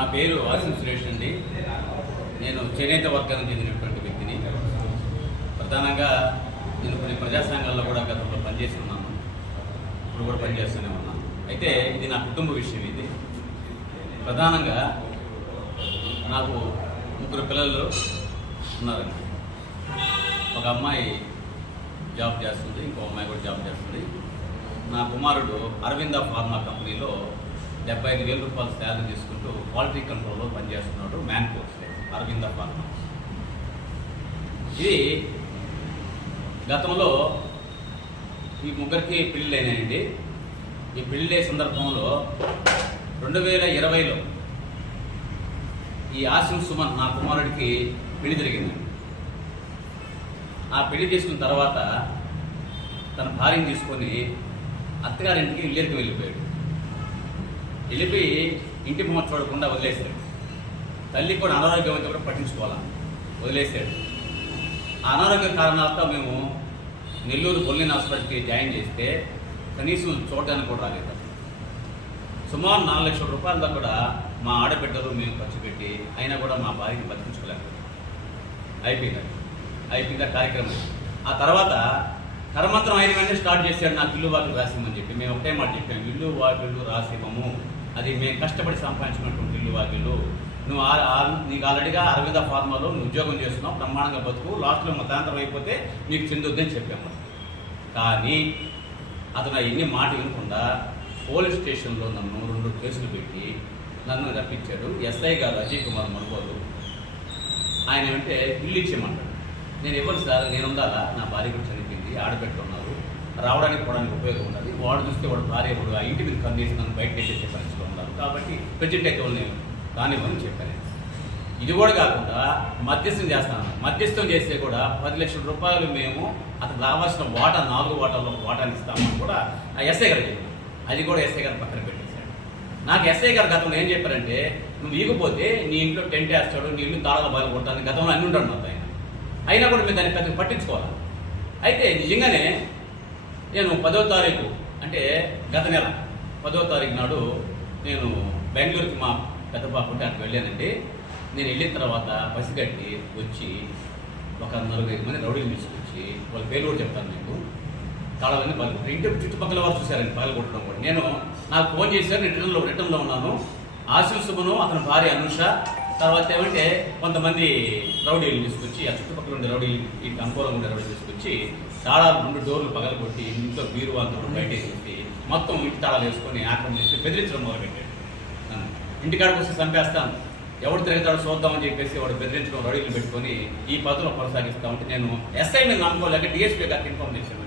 నా పేరు ఆసిం సురేష్ అండి. నేను చేనేత వర్గానికి చెందినటువంటి వ్యక్తిని. ప్రధానంగా నేను కొన్ని ప్రజా సంఘాల్లో కూడా గతంలో పనిచేసి ఉన్నాను, ఇప్పుడు కూడా పనిచేస్తూనే ఉన్నాను. అయితే ఇది నా కుటుంబ విషయం. ఇది ప్రధానంగా నాకు 3 పిల్లలు ఉన్నారండి. ఒక అమ్మాయి జాబ్ చేస్తుంది, ఇంకో అమ్మాయి కూడా జాబ్ చేస్తుంది. నా కుమారుడు అరవింద ఫార్మా కంపెనీలో 75,000 రూపాయలు శాలరీ తీసుకుంటూ క్వాలిటీ కంట్రోల్లో పనిచేస్తున్నాడు. Man course Aravinda pharma. ఇది గతంలో ఈ ముగ్గురికి పెళ్ళిళ్ళు అయినాయండి. ఈ పెళ్ళి సందర్భంలో 2020లో ఈ ఆసిం సుమన్ నా కుమారుడికి పెళ్లి జరిగింది. ఆ పెళ్లి చేసుకున్న తర్వాత తన భార్యను తీసుకొని అత్తగారింటికి ఇల్లేరికి వెళ్ళిపోయాడు. వెళ్ళిపోయి ఇంటి మొహం చూడకుండా వదిలేశాడు. తల్లి కూడా అనారోగ్యం అయితే కూడా పట్టించుకోవాలా, వదిలేశాడు. ఆ అనారోగ్య కారణాలతో మేము నెల్లూరు బొల్లిన హాస్పిటల్కి జాయిన్ చేస్తే కనీసం చూడడానికి కూడా రాలేదు. సుమారు 4 లక్షల రూపాయల దాకా కూడా మా ఆడబిడ్డలు మేము ఖర్చు పెట్టి అయినా కూడా మా భార్యని బతికించుకోలేకపోయాం. అయిపోయింది కార్యక్రమం. ఆ తర్వాత కర్మంత్రం 5 మంది స్టార్ట్ చేశాడు, నాకు ఇల్లు వాకిలు రాసిమని చెప్పి. మేము ఒకటే మాట చెప్పాము, ఇల్లు వాకిళ్ళు రాసిమము, అది మేము కష్టపడి సంపాదించినటువంటి ఇల్లు వాకిళ్ళు. నువ్వు నీకు ఆల్రెడీగా అరవింద ఫార్మాలో నువ్వు ఉద్యోగం చేస్తున్నావు, బ్రహ్మాండంగా బతుకు, లాస్ట్లో మతాంతరం అయిపోతే నీకు చెందొద్దని చెప్పాము. కానీ అతను ఎన్ని మాట వినకుండా పోలీస్ స్టేషన్లో నన్ను 2 కేసులు పెట్టి నన్ను రప్పించాడు. ఎస్ఐ గారు అజయ్ కుమార్ మనుగోలు. ఆయన అంటే ఇల్లు ఇచ్చేయమంటాడు. నేను ఇవ్వను సార్, నేను ఉండాలా, నా భార్య కూడా చనిపోయింది, ఆడబెట్టు ఉన్నారు, రావడానికి పోవడానికి ఉపయోగం ఉన్నది, వాడు చూస్తే వాడు భార్య వాడు ఆ ఇంటి మీద కన్నేసి నన్ను బయట పెట్టేసే పరిస్థితిలో ఉన్నారు, కాబట్టి ప్రజెంట్ అయితే వాళ్ళని కానివ్వని చెప్పాను. ఇది కూడా కాకుండా మధ్యస్థం చేస్తాను. మధ్యస్థం చేస్తే కూడా 10 లక్షల రూపాయలు మేము అతను రావాల్సిన వాటా 4 వాటాల్లో వాటాని ఇస్తామని కూడా ఆ ఎస్ఐ గారు చెప్పాను. అది కూడా ఎస్ఐ గారు పక్కన పెట్టేశాడు. నాకు ఎస్ఐ గారు గతంలో ఏం చెప్పారంటే, నువ్వు ఈగిపోతే నీ ఇంట్లో టెంట్ వేస్తాడు, నీ ఇల్లు తాళాల బాగా కొడతాను గతంలో అన్ని ఉంటాడు నాతో. అయినా కూడా మేము దాన్ని పెద్ద పట్టించుకోవాలి. అయితే నిజంగానే నేను 10వ తారీఖు అంటే గత నెల 10వ తారీఖు నాడు నేను బెంగళూరుకి మా పెద్ద పాప ఉంటే అక్కడికి వెళ్ళానండి. నేను వెళ్ళిన తర్వాత బస్సు కట్టి వచ్చి ఒక 4-5 మంది రౌడీలు తీసుకొచ్చి వాళ్ళ పేరు కూడా చెప్తాను మీకు, తాళాలన్నీ పగలగొట్టారు. ఇంటి చుట్టుపక్కల వారు చూశారండి పగలగొట్టడం కూడా. నేను నాకు ఫోన్ చేశారు, నేను రిటర్న్లో ఉన్నాను. ఆసిం సుమను, అతని భార్య అనుష, తర్వాత ఏమంటే కొంతమంది రౌడీలు తీసుకొచ్చి, ఆ చుట్టుపక్కల ఉండే రౌడీలు, ఇంటి అనుకూలంగా ఉండే రౌడీలు తీసుకొచ్చి తాళాలు 2 డోర్లు పగలగొట్టి ఇంట్లో బీరు వాళ్ళతో బయట వేసి మొత్తం ఇంటి తాళాలు వేసుకొని ఆక్రమణ చేసి బెదిరించడం మొదలుపెట్టాడు. ఇంటికాడికి వస్తే చంపేస్తాను, ఎవడు తిరుగుతాడో చూద్దామని చెప్పేసి వాడు బెదిరించడం, రౌడీలు పెట్టుకొని ఈ పద్ధతిలో కొనసాగిస్తూ ఉంటే నేను ఎస్ఐ మీద నమ్ముకోలేక డిఎస్పీ గారికి ఇన్ఫార్మ్ చేశాను.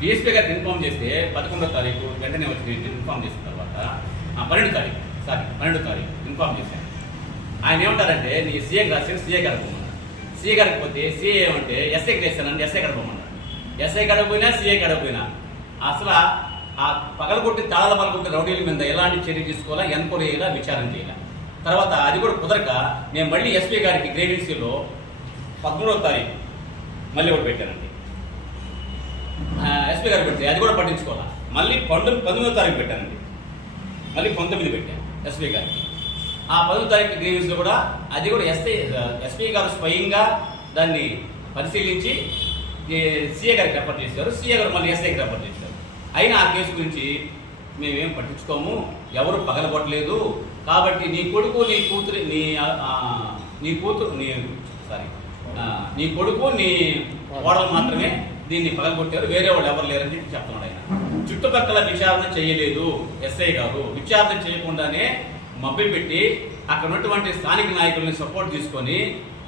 డిఎస్పీ గారికి ఇన్ఫార్మ్ చేస్తే 11వ తారీఖు వెంటనే వచ్చి ఇన్ఫార్మ్ చేసిన తర్వాత 12వ తారీఖు ఇన్ఫార్మ్ చేశాను. ఆయన ఏమంటారంటే, నీ సీఏ రాశాను, సీఏ గారికి పోమన్నాడు. సీఏ గారికి పోతే సీఏ ఏమంటే ఎస్ఐకి చేశానండి, ఎస్ఐ గడప పోమన్నాడు. ఎస్ఐ గడపోయినా సీఏ గడపోయినా అసలు ఆ పగలగొట్టి తాళాల పగలగొట్టి రౌడీల మీద ఎలాంటి చర్య తీసుకోవాలా, ఎంక్వైరీ చేయాలా, విచారణ చేయాలి. తర్వాత అది కూడా కుదరక నేను మళ్ళీ ఎస్పీ గారికి గ్రేడెన్సీలో 13వ తారీఖు మళ్ళీ ఒకటి పెట్టానండి. ఎస్పీ గారు పెడితే అది కూడా పట్టించుకోవాలా. మళ్ళీ 19వ తారీఖు పెట్టానండి. మళ్ళీ 19 పెట్టాను ఎస్పీ గారికి. ఆ 10వ తారీఖు గ్రీవెన్స్లో కూడా అది కూడా ఎస్పీ గారు స్వయంగా దాన్ని పరిశీలించి సీఏ గారికి రెఫర్ చేశారు. సీఏ గారు మళ్ళీ ఎస్ఐకి రెఫర్ చేశారు. అయినా ఆ కేసు గురించి మేమేం పట్టించుకోము, ఎవరు పగలగొట్టలేదు, కాబట్టి నీ కొడుకు నీ కోడలు మాత్రమే దీన్ని పగలగొట్టారు, వేరే వాళ్ళు ఎవరు లేరని చెప్పి చెప్తున్నాడు ఆయన. చుట్టుపక్కల విచారణ చేయలేదు ఎస్ఐ గారు. విచారణ చేయకుండానే మభ్యపెట్టి అక్కడ ఉన్నటువంటి స్థానిక నాయకుల్ని సపోర్ట్ తీసుకొని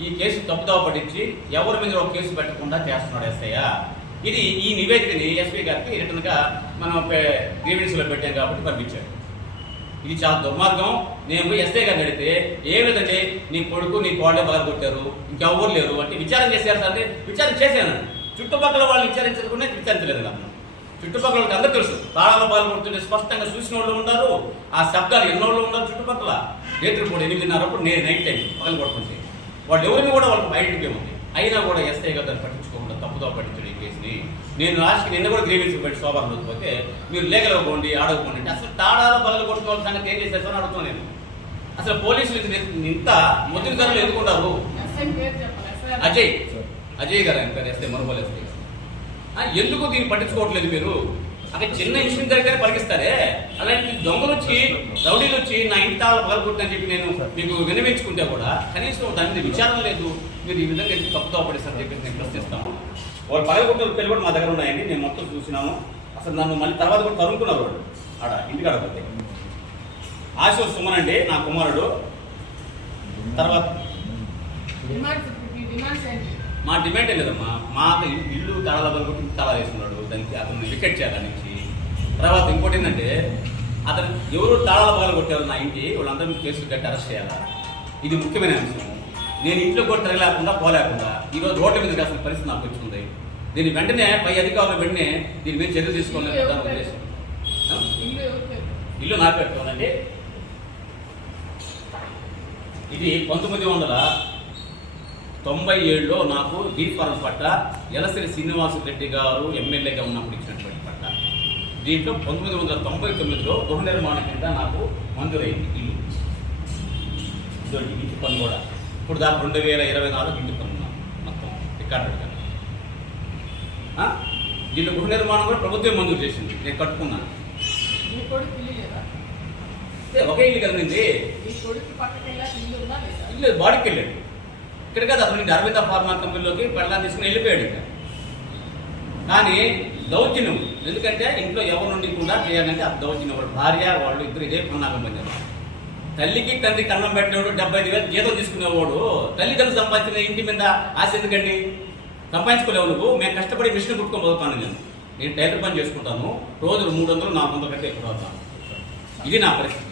ఈ కేసు తప్పుదావ పట్టించి ఎవరి మీద ఒక కేసు పెట్టకుండా చేస్తున్నాడు ఎస్ఐ. ఇది ఈ నివేదికని ఎస్పీ గారికి రిటర్న్గా మనం గ్రీవెన్స్లో పెట్టాం కాబట్టి పంపించాడు. ఇది చాలా దుర్మార్గం. నేను ఎస్ఐ గారిని అడిగితే ఏమిటంటే నీ కొడుకు నీ కోడలే బాగా కొట్టారు, ఇంకెవ్వరు లేరు అంటే విచారణ చేశారు సార్ అంటే విచారణ చేశాను. చుట్టుపక్కల వాళ్ళు విచారించకుండా విచారించలేదు కదా. చుట్టుపక్కల వాళ్ళకి అందరూ తెలుసు, తాళాల బాగా కొడుతుంటే స్పష్టంగా చూసిన వాళ్ళు ఉన్నారు, ఆ శబ్దాలు ఎన్నోళ్ళు ఉన్నారు చుట్టుపక్కల. రేత్రి పూట 8:30 నేను నైట్ టైం పగలు కొడుతుంటే వాళ్ళు ఎవరిని కూడా వాళ్ళకి ఐడెంటిఫై ఉంది. అయినా కూడా ఎస్ఐ గారు దాన్ని పట్టించుకోకుండా తప్పుదో పట్టించాడు ఈ కేసుని. నేను లాస్ట్కి నిన్న కూడా గ్రీవెన్స్ పెట్టి శోభాలు పోతే మీరు లీగల్ అవ్వకండి ఆడకపోండి అంటే అసలు తాడాలు బదులు కొట్టుకోవాల్సిన సంగతి ఏం చేశారు అని అడుగుతున్నాను నేను. అసలు పోలీసులు ఇంత మొదటి ధరలు ఎదుర్కొంటారు. అజయ్ గారు ఆయన పేరు వేస్తే మరొకలేస్తే ఎందుకు దీన్ని పట్టించుకోవట్లేదు మీరు? అక్కడ చిన్న ఇష్యూ దగ్గర పరిగిస్తారే, అలాంటి దొంగలు వచ్చి రౌడీలు వచ్చి నా ఇంటి తాళాలు పగలగొట్టని చెప్పి నేను మీకు వినవించుకుంటే కూడా కనీసం దాని మీద విచారం లేదు. మీరు ఈ విధంగా ఎందుకు తప్పుతో పడిస్తారని చెప్పి నేను ప్రశ్నిస్తాను. వాళ్ళు పగలగొట్టిన పెళ్లి కూడా మా దగ్గర ఉన్నాయండి, నేను మొత్తం చూసినాను. అసలు నన్ను మళ్ళీ తర్వాత కూడా తరుముకున్నారు వాళ్ళు ఆడ ఇంటికాడ పోతే. ఆశూర్ సుమన్ అండి నా కుమారుడు. తర్వాత మా డిమాండ్ ఏం లేదమ్మా, మా ఇల్లు తాళాల వరకు తాళా వేస్తున్నాడు, దానికి అతను వికెట్ చేయాలి నుంచి. తర్వాత ఇంకోటి ఏంటంటే అతను ఎవరు తాళాల పగలు కొట్టారు నా ఇంటి వాళ్ళందరూ కేసులు కట్టి అరెస్ట్ చేయాలా, ఇది ముఖ్యమైన అంశం. నేను ఇంట్లో కూడా తిరగలేకుండా పోలేకుండా ఈరోజు రోడ్డు మీద కాసిన పరిస్థితి నాకు వచ్చింది. దీన్ని వెంటనే పై అధికారులు వెంటనే దీని మీద చర్య తీసుకోవాలని ఉద్దేశం. ఇల్లు నా పెట్టుకోవాలండి. ఇది 1997లో నాకు డీ ఫారం పట్ట ఎలసిరి శ్రీనివాస రెడ్డి గారు ఎమ్మెల్యేగా ఉన్నప్పుడు ఇచ్చినటువంటి పట్ట. దీంట్లో 1999లో గృహ నిర్మాణం కింద నాకు మంజూరైంది ఇల్లు. ఇంటి పన్ను కూడా ఇప్పుడు దాకా 2024 ఇంటి పన్ను మొత్తం రికార్డు. దీంట్లో గృహ నిర్మాణం కూడా ప్రభుత్వం మంజూరు చేసింది, నేను కట్టుకున్నాను. ఒకే ఇల్లు కదండి, ఇల్లు బాడీకి వెళ్ళాడు. ఇక్కడ కదా అతను నుంచి అరవింద ఫార్మా కంపెనీలోకి పెళ్ళాన్ని తీసుకుని వెళ్ళిపోయాడు. ఇంకా కానీ దౌర్జన్యం, ఎందుకంటే ఇంట్లో ఎవరి నుండి కూడా చేయాలంటే అది దౌర్జన్యం. వాడు భార్య వాళ్ళు ఇద్దరు ఇదే పన్నాగం పనిచేస్తారు. తల్లికి తండ్రి కన్నం పెట్టేవాడు 75,000 జీతం తీసుకునేవాడు తల్లిదండ్రులు సంపాదించిన ఇంటి మీద ఆశ ఎందుకండి? సంపాదించుకోలేవు నువ్వు. మేము కష్టపడి మిషన్ కుట్టుకొని పోతాను. నేను టైలర్ పని చేసుకుంటాను, రోజులు 300-400 కంటే ఎక్కువ అవుతాను. ఇది నా పరిస్థితి.